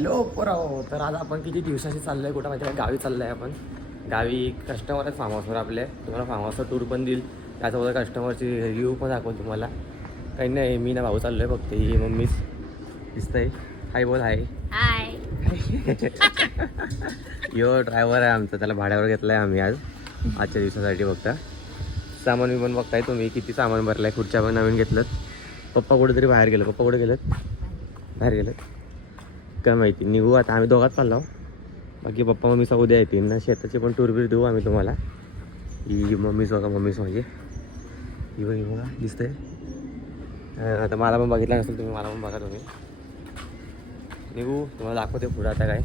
Hello पोराओ, तर आज आपण किती दिवसाची चाललो आहे कुठं माहिती आहे? गावी चाललो आहे आपण. गावी कस्टमर आहेत फार्म हाऊसवर आपले. तुम्हाला फार्म हाऊसचा टूर पण देईल, त्यासोबत कस्टमरची रिव्ह्यू पण दाखवून तुम्हाला. काही नाही, मी ना भाऊ चाललो आहे फक्त. ही मम्मीच दिसतंय. हाय बोल. हाय हाय. यो ड्रायव्हर आहे आमचा, त्याला भाड्यावर घेतला आहे आम्ही आज आजच्या दिवसासाठी. फक्त सामान मी पण बघताय तुम्ही किती सामान भरलं आहे. खुर्च्या पण नवीन घेतलं. पप्पा कुठेतरी बाहेर गेलं. पप्पा कुठे गेलेत? बाहेर गेलेत काय माहिती. निघू आता, आम्ही दोघात चाललो. बाकी पप्पा मम्मीचा उद्या येतील ना. शेताची पण टूर बीर देऊ आम्ही तुम्हाला. ही मम्मीच बघा, मम्मीच म्हणजे ही बघा दिसतंय. आता मला पण बघितलं नसेल तुम्ही, मला पण बघा तुम्ही. निघू, तुम्हाला दाखवते पुढं आता काय.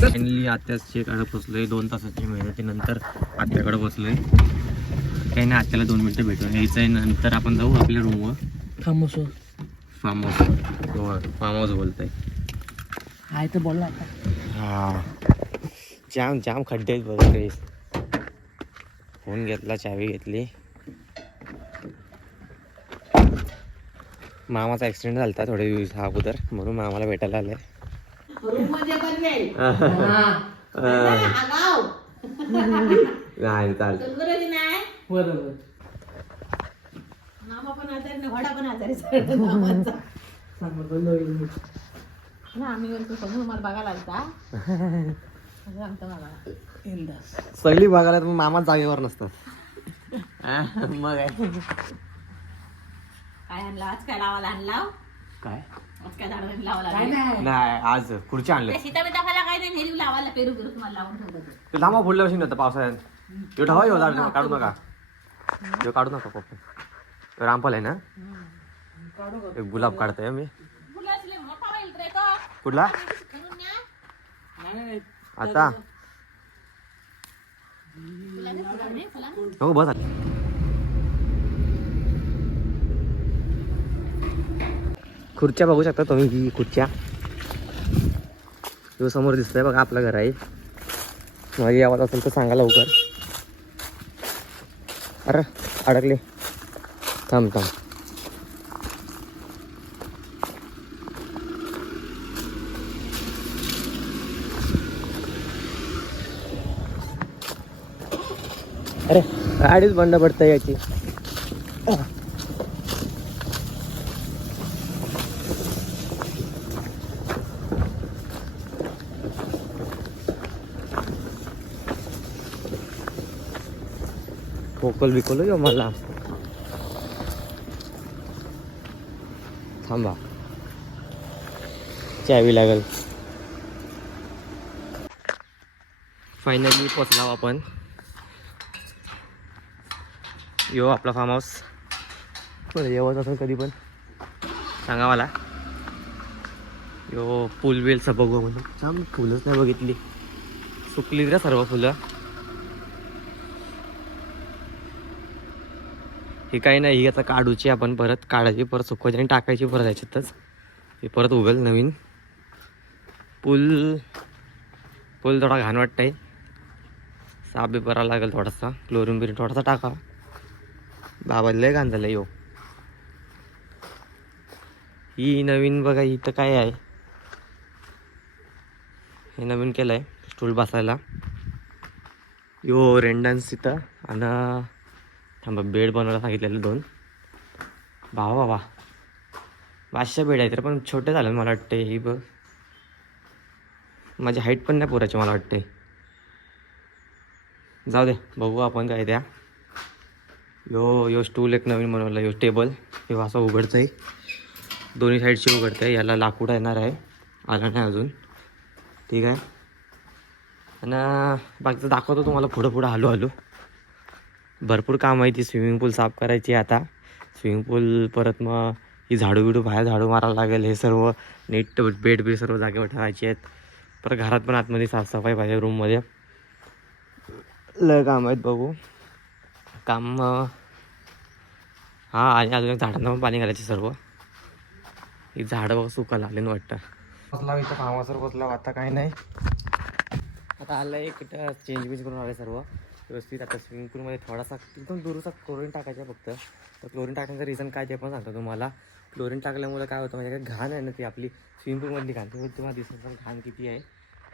फायनली आत्याच्या कडे बसलोय. 2 तासाची मेहनतीनंतर आत्याकडे बसलोय. काही नाही, आत्याला 2 मिनटं भेटून यायचं आहे. नंतर आपण जाऊ आपल्या रूमवर. Form house बोलतंय. हाय तर बोलला आता. हा, जाम जाम खड्डे आहेत बघा काही. फोन घेतला, चावी घेतली. मामाचा ऍक्सिडेंट झाला थोडे दिवस अगोदर, म्हणून मामाला भेटायला आले. नाही चालत. बरोबर. मामा पण आजारी ना, घोडा पण आजारी ना. आम्ही गेलो समोर मला बघायला आलता. पहिली बघायला तर मामा जागेवर नसतात. मग काय आणलं आज? काय लावायला आणला? काय आज काय झाड लावायला? नाही, आज खुर्च्या आणल्या. सीताफळाला काय नाही, नेहमी लावायला पेरू पेरू तुम्हाला लावून ठेवलं. ते लांबा पुढल्या वर्षी नव्हतं पावसाळ्यात. तो ढावा येऊ झाड काढू नका. तो काढू नका पप्पा. रामफल आहे ना, एक गुलाब काढतोय मी. कुठला आता? हो बस. खुर्च्या बघू शकता तुम्ही. ही खुर्च्या जो समोर दिसतंय बघा, आपलं घर आहे. माझी आवाज असेल तर सांगा लवकर. अरे अडकले. थांब. अरे गाडीच बंद पडतंय याची. खोकल बिकल यो मला. थांबा, चावी लागल. फायनली पोचला आपण. यो आपला फार्म हाऊस. येवत असेल कधी पण सांगा मला. यो फुल वेलचा बघू म्हणजे छान. फुलंच नाही बघितली, सुकली रे सर्व फुलं. हे काही नाही, ही आता काढूची आपण, परत काढायची, परत सुकवायची आणि टाकायची परत याच्यातच. हे परत उगल नवीन. पूल थोडा घाण वाटतंय. साफ बी करायला लागेल थोडासा. क्लोरीन बिरीन थोडासा टाका. बाबा लय घाण झालं यो. ही नवीन बघा, इथं काय आहे, हे नवीन केलं आहे स्टूल बसायला. यो रेंडन्स इथं. आणि थांबा, बेड बनवायला सांगितलेलं 2. बाबा 500 बेड आहेत रे, पण छोटे झालं मला वाटते. ही बघ, माझी हाईट पण नाही पुरायची मला वाटते. जाऊ दे, बघू आपण काय द्या. यो स्टूल एक नवीन बनवलं. यो टेबल हे असं उघडतं आहे, दोन्ही साईडची उघडतं आहे. याला लाकूड येणार आहे, आला नाही अजून. ठीक आहे. आणि बाकीचं दाखवतो तुम्हाला पुढं हलू. भरपूर काम आहे. ती स्विमिंग पूल साफ करायची आता. स्विमिंग पूल परत मग ही झाडू बाहेर झाडू मारायला लागेल. हे सर्व नीट बेड बी सर्व जागेवर ठेवायचे आहेत. परत घरात पण आतमध्ये साफसफाई पाहिजे, रूममध्ये लय काम आहेत. बघू काम. हां, आणि अजून एक झाडांना पण पाणी घालायचे सर्व. ही झाडं बघ सुकायला लागले वाटतं. बसला इथं फार्म हाऊसवर बसला. आता काही नाही, आता आलं एक चेंज बिंज करून आलं सर्व व्यवस्थित. आता स्विमिंग पूलमध्ये थोडासा एकदम दुरूचा क्लोरीन टाकायचं फक्त. तर क्लोरीन टाकण्याचं रिझन काय ते पण सांगतो तुम्हाला. क्लोरीन टाकल्यामुळे काय होतं म्हणजे काय घाण आहे ना ती आपली स्विमिंग पूलमधली घाण ती तुम्हाला दिसत घाण किती आहे.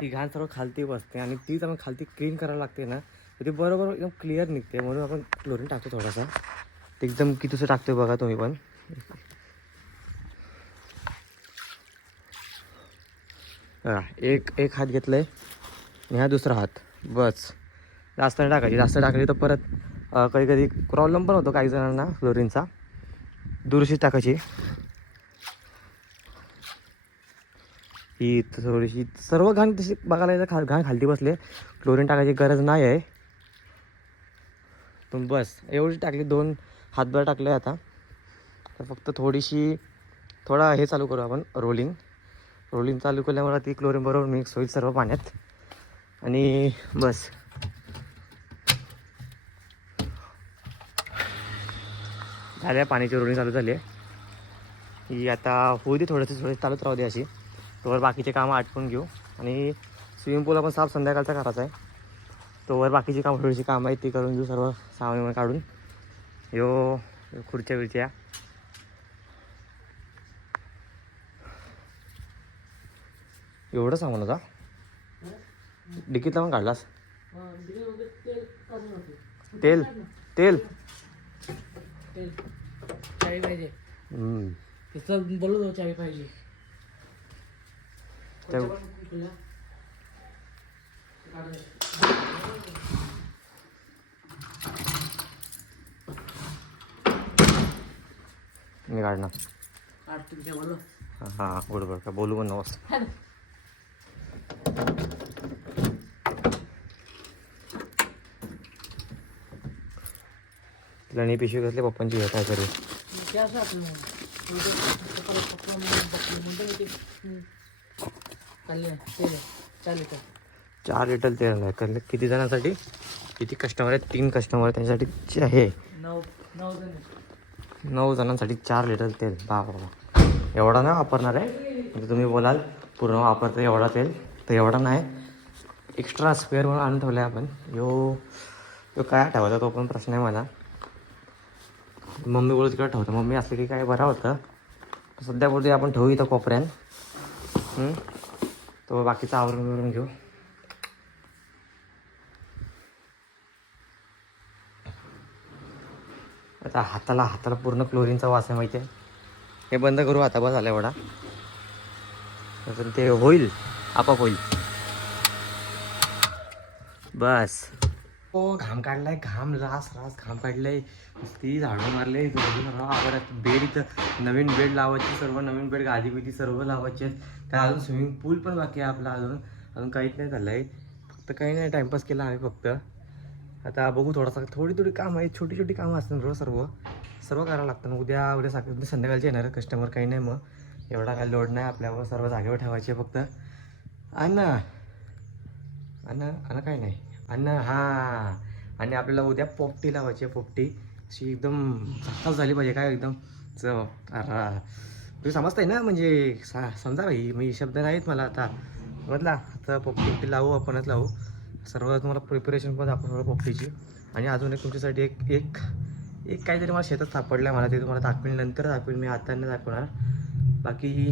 ती घाण सर्व खालती बसते आणि तीच आपण खालती क्लीन करायला लागते ना तर ती बरोबर एकदम क्लिअर निघते. म्हणून आपण क्लोरीन टाकतो थोडासा. ते एकदम कितीचं टाकतो बघा तुम्ही पण. एक हात घेतला आहे आणि हा दुसरा हात बस. जास्त नाही टाकायची. जास्त टाकली तर परत कधी कधी प्रॉब्लेम पण होतो काही जणांना क्लोरीनचा. दुरुस्तीच टाकायची. ही थोडीशी सर्व घाण तशी बघायला येतं घाण खालती बसले. क्लोरीन टाकायची गरज नाही आहे. तुम्ही बस एवढी टाकली 2 हातभर टाकले आता. तर फक्त थोडा हे चालू करू आपण रोलिंग चालू केल्यामुळे ती क्लोरीन बरोबर मिक्स होईल सर्व पाण्यात आणि बस. झाल्या पाण्याची रोलिंग चालू झाली आहे. ही आता होऊ दे थोडंसं चालूच राहू दे अशी. तोवर बाकीचे कामं आटपून घेऊ आणि स्विमिंग पूल आपण साफ संध्याकाळचा करायचा आहे. तोवर बाकीची कामं थोडीशी कामं आहेत ती करून घेऊ सर्व सामान काढून. खुर्च्या एवढं सामान होता डिकीतला पण काढलास. तेल चावी पाहिजे. तिथं बोलू चावी पाहिजे. मी काढणार. तुमच्या बोलू. हां बरोबर का बोलू पण नवस. तिला नाही पिशवी घातली पप्पांची घ्या काय करू. 4 लिटर तेल आहे. कारण किती जणांसाठी किती कस्टमर आहेत 3 कस्टमर आहेत त्यांच्यासाठी आहे 9 जणांसाठी 4 लिटर तेल. बाबा एवढा नाही वापरणार आहे. म्हणजे तुम्ही बोलाल पूर्ण वापरतो एवढा तेल तर एवढा नाही. एक्स्ट्रा स्पेअर म्हणून आणून ठेवला आहे आपण. यो काय ठेवायचा तो पण प्रश्न आहे मला. मम्मी बोलत तिकडे ठेवतं. मम्मी असं की काय बरं होतं. सध्या बोलते आपण ठेवू इथं कोपऱ्यान. तो बाकीचं आवरून घेऊ. आता हाताला पूर्ण क्लोरीनचा वास आहे माहिती आहे. हे बंद करू आता बस झालं एवढा. पण ते होईल आपोआप होईल बस. हो घाम काढलाय. घाम रास घाम काढलाय. ती झाडं मारले आवडत. बेड इथं नवीन बेड लावायची. सर्व नवीन बेड गादी बिदी सर्व लावायचे आहेत. त्या अजून स्विमिंग पूल पण बाकी आहे आपला. अजून काहीच नाही झालं आहे. फक्त काही नाही टाईमपास केला आहे फक्त. आता बघू थोडी कामं आहेत. छोटी कामं असतात बरोबर सर्व करावं लागतं. मग उद्या संध्याकाळचे येणार कस्टमर. काही नाही मग एवढा काही लोड नाही आपल्यावर. सर्व जागेवर ठेवायचे फक्त. अन्न काही नाही अन्न. हां आणि आपल्याला उद्या पोपटी लावायची. पोपटी अशी एकदम झकास झाली पाहिजे. काय एकदम तुम्ही समजताय ना म्हणजे समजा भाई मी शब्द नाहीत मला आता बदला. आता पोपटी लावू आपणच लावू. सर्व तुम्हाला प्रिपरेशन पण आपण पोपटीची. आणि अजून एक तुमच्यासाठी एक काहीतरी मला शेतात सापडलं आहे. मला ते तुम्हाला दाखवेल नंतर दाखवेल. मी आता नाही दाखवणार. बाकी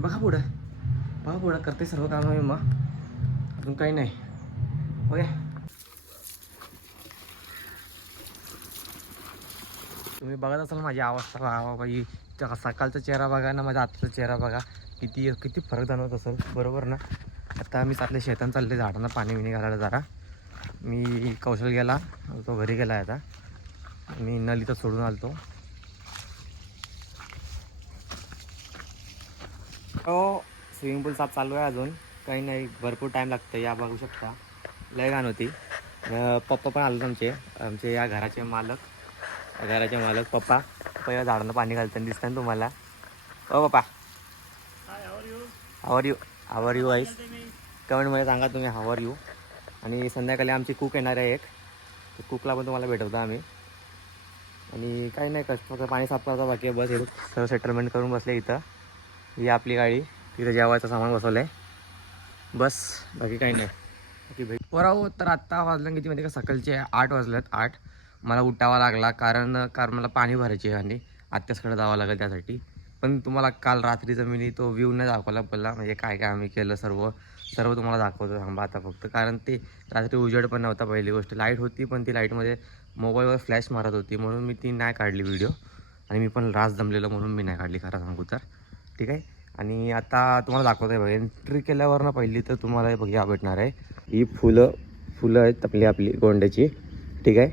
बघा पुढं करते सर्व कामं मी. मग अजून काही नाही. ओके तुम्ही बघत असाल माझी अवस्था बाई. सकाळचा चेहरा बघा ना माझ्या आजचा चेहरा बघा. किती फरक जाणवत असेल बरोबर ना. आता मी आपल्या शेतानं चालले झाडांना पाणी बिणी घालायला जरा. मी कौशल गेला तो घरी गेला आहे. आता मी नल इथं सोडून आलतो. स्विमिंग पूल साफ चालू आहे अजून. काही नाही भरपूर टाईम लागतं. या बघू शकता लय घाण होती. पप्पा पण आले आमचे या घराचे मालक पप्पा या झाडांना पाणी घालताना दिसतं तुम्हाला. पप्पा हावर यू आईस कमेंटमध्ये सांगा तुम्ही हावर यू. आणि संध्याकाळी आमची कुक येणार आहे एक. कुकला पण तुम्हाला भेटवतो आम्ही. आणि काही नाही फक्त पाणी साफ करायचं बाकी आहे बस. हे सर्व सेटलमेंट करून बसले इथं. ही आपली गाडी तिथं जेवायचं सामान बसवलं आहे. बस बाकी काही नाही. बाकी भाई पोराव तर आत्ता वाजलं किती माहिती का, सकाळचे 8 वाजल्यात. 8 मला उठावा लागला कारण मला पाणी भरायचे आहे आणि आत्यासकडे जावं लागेल त्यासाठी. पण तुम्हाला काल रात्रीचा मी तो व्ह्यू नाही दाखवला पहिला, म्हणजे काय काय आम्ही केलं सर्व तुम्हाला दाखवतो थांबा आता फक्त. कारण ते रात्री उजेड पण नव्हता, पहिली गोष्ट लाईट होती पण ती लाईटमध्ये मोबाईलवर फ्लॅश मारत होती म्हणून मी ती नाही काढली व्हिडिओ. आणि मी पण रास जमलेलं म्हणून मी नाही काढली खरं सांगू तर. ठीक आहे. आणि आता तुम्हाला दाखवतो आहे बघा, एंट्री केल्यावर ना पहिली तर तुम्हाला हे बघा भेटणार आहे ही फुलं आहेत आपली गोंड्याची. ठीक आहे.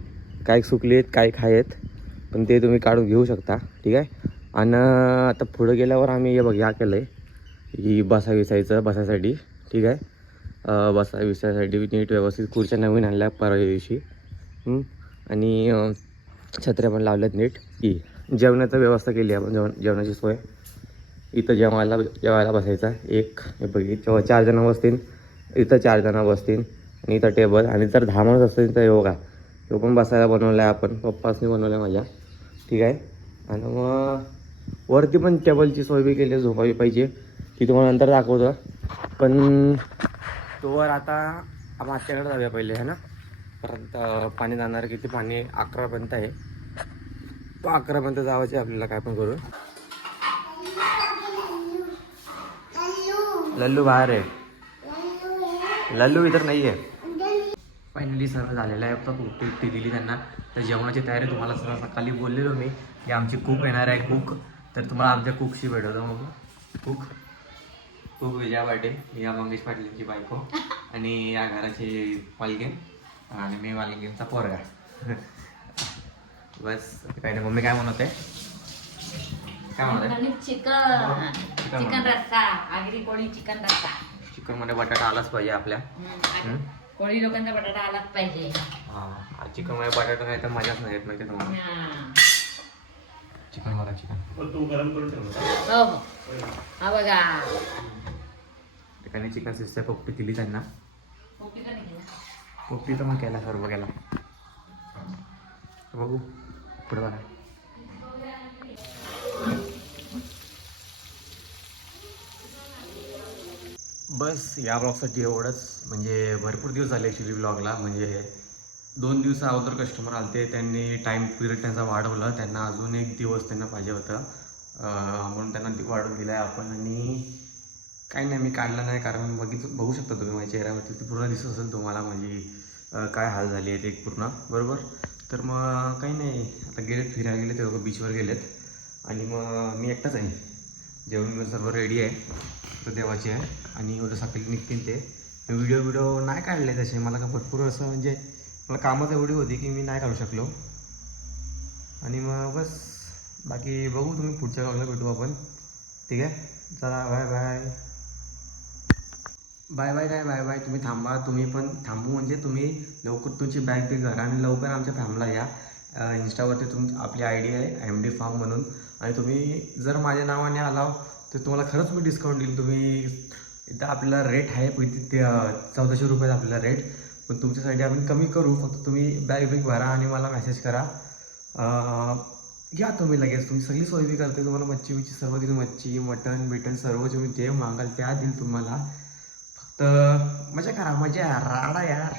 काय सुकली आहेत काय खाय आहेत पण ते तुम्ही काढून घेऊ शकता. ठीक आहे. आणि आता पुढं गेल्यावर आम्ही हे बघा केलं आहे ही बसायसाठी. ठीक आहे. बसायसाठी नीट व्यवस्थित खुर्च्या नवीन आणल्या परवा दिवशी. आणि छत्र्या पण लावल्यात नीट. की जेवणाची व्यवस्था केली आपण, जेवणाची सोय. इथं जेवायला बसायचा एक हे बघी 4 जण बसतील, इथं 4 जण बसतील आणि इथं टेबल. आणि जर 10 माणूस असतील तर योगा तो पण बसायला बनवला आहे आपण, पप्पासनी बनवला आहे माझ्या. ठीक आहे. आणि मग वरती पण टेबलची सोय बी केली, झोपावी पाहिजे ती तुम्हाला नंतर दाखवतो. पण तोवर आता आपण आत्याकडे जाऊया पहिले आहे ना. परत पाणी जाणार किती, पाणी 11पर्यंत आहे. तो 11पर्यंत जावायचे आपल्याला काय पण करून. लल्लू बाहेर आहे, लल्लू इतर नाही आहे. फायनली सर्व झालेलं आहे. फक्त उठी दिली त्यांना. तर जेवणाची तयारी तुम्हाला सकाळी बोललेलो मी की आमची कुक येणार आहे. कुक तर तुम्हाला आमच्या कुकशी भेटवतो. मग कुक विजया पाटील, या मंगेश पाटीलची बायको आणि या घराची मालकीण आणि मी मालकीणचा पोरगा. बस काही नाही. मम्मी काय म्हणत आहे? चिकन रस्सा, आगरी कोळी चिकन रस्सा. चिकन मध्ये बटाटा आलाच पाहिजे आपल्या. कोळी लोकांचा बटाटा आलाच पाहिजे. हा चिकन मध्ये बटाटा नाही तर मजाच नाही येत माहिती तुम्हाला. चिकन बघा, चिकन तू गरम करून ठेव. हो हा बघा ठिकाणी चिकन सिस्टर पोपटी दिली त्यांना. पोपटी तर मग केला सर्व केला. बघू पुढे बघा. बस या ब्लॉगसाठी एवढंच. म्हणजे भरपूर दिवस झाले ॲक्च्युली ब्लॉगला. म्हणजे 2 दिवस अगोदर कस्टमर आले, त्यांनी टाईम पिरियड त्यांचा वाढवला. त्यांना अजून 1 दिवस त्यांना पाहिजे होतं म्हणून त्यांना वाढवून दिला आहे आपण. आणि काही नाही मी काढलं नाही कारण बघू शकता तुम्ही माझ्या चेहऱ्यावरती ती पूर्ण दिसत असेल तुम्हाला माझी काय हाल झाली आहेत एक पूर्ण बरोबर. तर मग काही नाही, आता गेलेत फिरायला गेले ते लोक बीचवर गेलेत आणि मग मी एकटाच आहे. जेवण सर्व रेडी आहे तर देवाची आहे. आणि उद्या सकाळी निघतील ते. व्हिडिओ नाही काढले तसे, मला का भरपूर असं म्हणजे मला कामच एवढी होती की मी नाही काढू शकलो. आणि मग बस बाकी बघू, तुम्ही पुढच्या ब्लॉगला भेटू आपण. ठीक आहे. चला बाय बाय. बाय बाय काय बाय बाय. तुम्ही थांबा, तुम्ही पण थांबू म्हणजे तुम्ही लवकर तुमची बॅग बी करा आणि लवकर आमच्या फॅमिलीला या. इंस्टावरती आपली आय डी आहे MD फार्म म्हणून. आणि तुम्ही जर माझ्या नावाने आला तर तुम्हाला खरंच मी डिस्काउंट देईल. तुम्ही इथं आपल्याला रेट आहे ते 1400 रुपये आपल्याला रेट, पण तुमच्यासाठी आम्ही कमी करू. फक्त तुम्ही बॅग भरा आणि मला मेसेज करा. या तुम्ही लगेच. तुम्ही सगळी सोय बी करते. तुम्हाला मच्छी सर्व दिली, मच्छी मटन बिटन सर्व तुम्ही जे मागाल त्या देईल तुम्हाला. फक्त मजा करा, मजा यार, राडा यार.